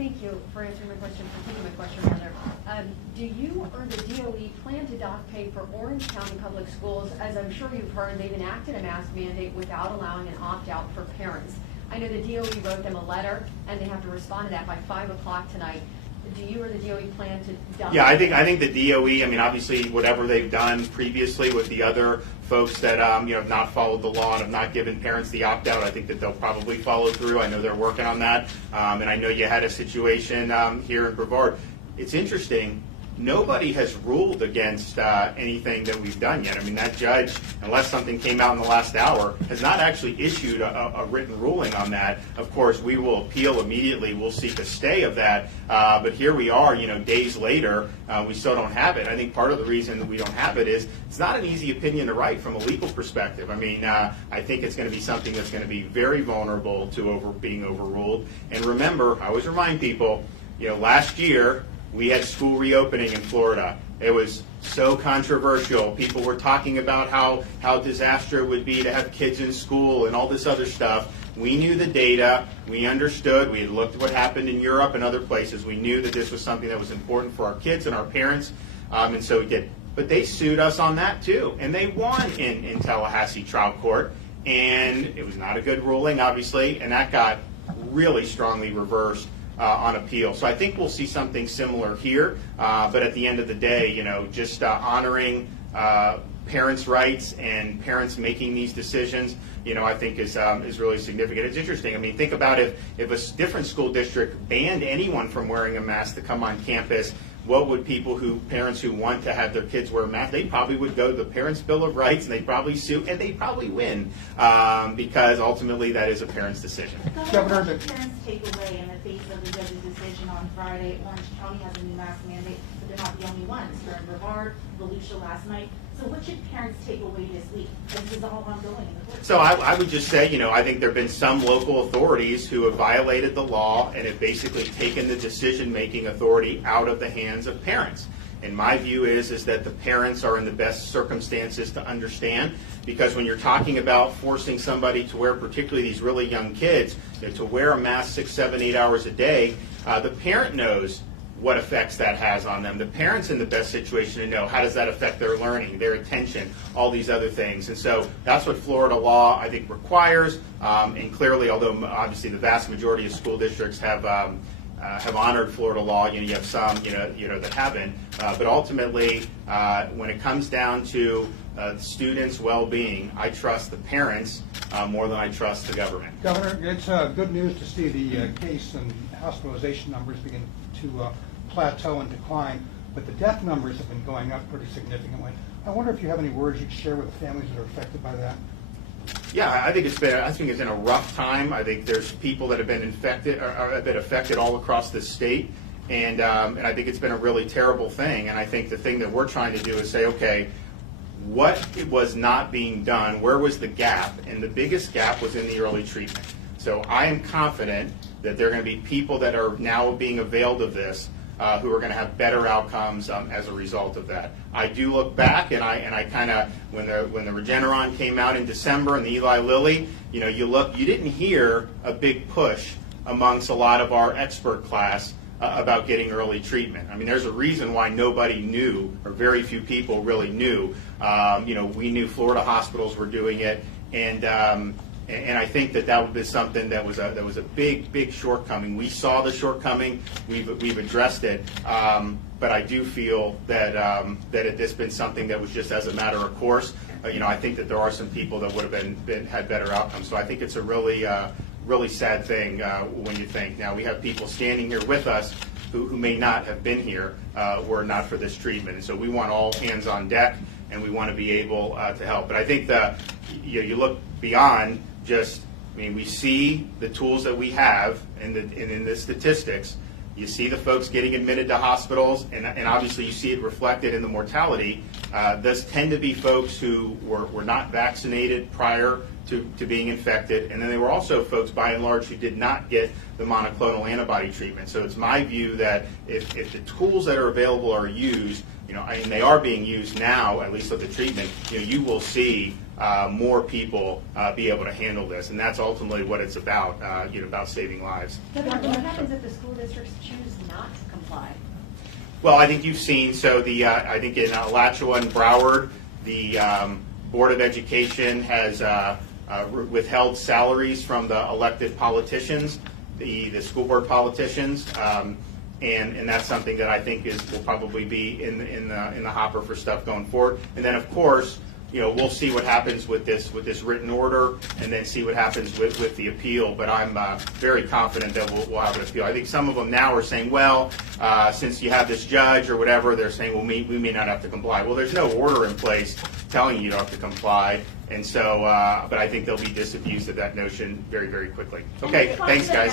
Thank you for answering my question, for taking my question rather. Do you or the DOE plan to dock pay for Orange County Public Schools? As I'm sure you've heard, they've enacted a mask mandate without allowing an opt-out for parents. I know the DOE wrote them a letter, and they have to respond to that by 5 o'clock tonight. Do you or the DOE plan to dock? Yeah, I think the DOE, I mean, obviously, whatever they've done previously with the other folks that have not followed the law and have not given parents the opt-out, I think that they'll probably follow through. I know they're working on that, and I know you had a situation here in Brevard. It's interesting. Nobody has ruled against anything that we've done yet. I mean, that judge, unless something came out in the last hour, has not actually issued a written ruling on that. Of course, we will appeal immediately. We'll seek a stay of that. But here we are, days later, we still don't have it. I think part of the reason that we don't have it is it's not an easy opinion to write from a legal perspective. I mean, I think it's going to be something that's going to be very vulnerable to being overruled. And remember, I always remind people, last year, we had school reopening in Florida. It was so controversial. People were talking about how disastrous it would be to have kids in school and all this other stuff. We knew the data. We understood. We had looked at what happened in Europe and other places. We knew that this was something that was important for our kids and our parents, and so we did. But they sued us on that too, and they won in Tallahassee trial court, and it was not a good ruling, obviously, and that got really strongly reversed on appeal. So I think we'll see something similar here, but at the end of the day, just honoring parents' rights and parents making these decisions, I think is really significant. It's interesting. I mean, think about if a different school district banned anyone from wearing a mask to come on campus. What would parents who want to have their kids wear a mask, they probably would go to the Parents' Bill of Rights and they'd probably sue and they'd probably win because ultimately that is a parent's decision. Governor, what should parents take away in the face of the judge's decision on Friday? Orange County has a new mask mandate, but they're not the only ones. They're in Brevard, Volusia last night. So what should parents take away this week? This is all ongoing in the court. So I would just say, I think there have been some local authorities who have violated the law and have basically taken the decision-making authority out of the hands of parents. And my view is that the parents are in the best circumstances to understand, because when you're talking about forcing somebody to wear, particularly these really young kids, to wear a mask 6, 7, 8 hours a day, the parent knows what effects that has on them. The parent's in the best situation to know how does that affect their learning, their attention, all these other things. And so that's what Florida law, I think, requires. And clearly, although obviously the vast majority of school districts have honored Florida law, you have some, that haven't. But ultimately, when it comes down to students' well-being, I trust the parents more than I trust the government. Governor, it's good news to see the case and hospitalization numbers begin to plateau and decline, but the death numbers have been going up pretty significantly. I wonder if you have any words you'd share with the families that are affected by that. Yeah, I think it's been a rough time. I think there's people that have been infected or have been affected all across the state, and I think it's been a really terrible thing. And I think the thing that we're trying to do is say, okay, what was not being done? Where was the gap? And the biggest gap was in the early treatment. So I am confident that there are going to be people that are now being availed of this who are going to have better outcomes as a result of that. I do look back, and I kind of, when the Regeneron came out in December and the Eli Lilly, you didn't hear a big push amongst a lot of our expert class about getting early treatment. I mean, there's a reason why nobody knew, or very few people really knew. We knew Florida hospitals were doing it, and I think that was something that was a big shortcoming. We saw the shortcoming. We've addressed it, but I do feel that it has been something that was just as a matter of course. I think that there are some people that would have had better outcomes. So I think it's a really sad thing when you think. Now we have people standing here with us who may not have been here were not for this treatment, and so we want all hands on deck, and we want to be able to help. But I think you look beyond. We see the tools that we have in the statistics. You see the folks getting admitted to hospitals, and obviously you see it reflected in the mortality. Those tend to be folks who were not vaccinated prior to being infected, and then they were also folks, by and large, who did not get the monoclonal antibody treatment. So it's my view that if the tools that are available are used, and they are being used now, at least with the treatment, you will see more people be able to handle this, and that's ultimately what it's about, about saving lives. What happens if the school districts choose not to comply? Well, I think you've seen, so I think in Alachua and Broward, the Board of Education has withheld salaries from the elected politicians, the school board politicians, and that's something that I think will probably be in the hopper for stuff going forward. And then, of course, we'll see what happens with this written order, and then see what happens with the appeal. But I'm very confident that we'll have an appeal. I think some of them now are saying, well, since you have this judge or whatever, they're saying, well, we may not have to comply. Well, there's no order in place telling you don't have to comply, and so, but I think they'll be disabused of that notion very, very quickly. Okay, thanks, guys.